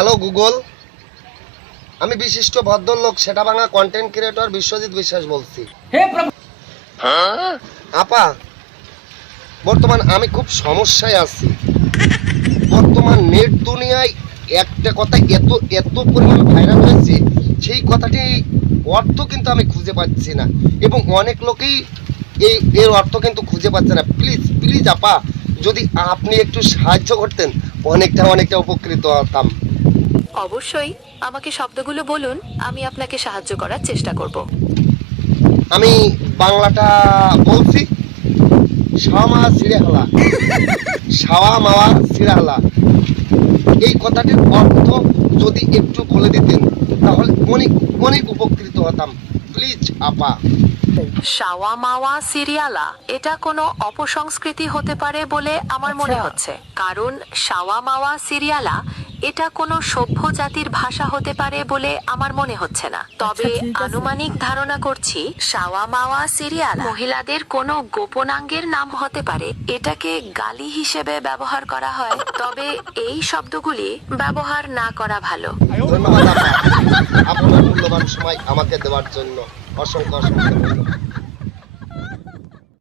Hello Google, আমি বিশিষ্ট ভদ্রলোক সেটা ভাঙা কন্টেন্ট ক্রিয়েটর বিশ্বজিৎ বিশ্বাস বলছি। আপা, বর্তমান আমি খুব সমস্যায় আছি। বর্তমান নেট দুনিয়ায় একটা কথা এত এত পরিমাণ ভাইরাল হয়েছে, সেই কথাটি অর্থ কিন্তু আমি খুঁজে পাচ্ছি না, এবং অনেক লোকেই এর অর্থ কিন্তু খুঁজে পাচ্ছে না। প্লিজ প্লিজ আপা, যদি আপনি একটু সাহায্য করতেন, অনেকটা উপকৃত হতাম। অবশ্যই, আমাকে শব্দগুলো বলুন, আমি আপনাকে সাহায্য করার চেষ্টা করব। আমি বাংলাটা বলছি। সাওয়া মাওয়া সিরেহালা, সাওয়া মাওয়া সিরেহালা, এই কথাটির অর্থ যদি একটু বলে দিতেন তাহলে অনেক উপকৃত হতাম। প্লিজ আপা। শাওয়া মাওয়া সিরিয়ালা এটা কোনো অপসংস্কৃতি হতে পারে বলে আমার মনে হচ্ছে, কারণ শাওয়া মাওয়া সিরিয়ালা এটা কোনো সভ্য জাতির ভাষা হতে পারে বলে আমার মনে হচ্ছে না। তবে আনুমানিক ধারণা করছি শাওয়া মাওয়া সিরিয়ালা মহিলাদের কোনো গোপনাঙ্গের নাম হতে পারে। এটাকে গালি হিসেবে ব্যবহার করা হয়, তবে এই শব্দগুলি ব্যবহার না করা ভালো। ধন্যবাদ আপা, আপনার মূল্যবান সময় আমাকে দেওয়ার জন্য অসংখ্য ধন্যবাদ।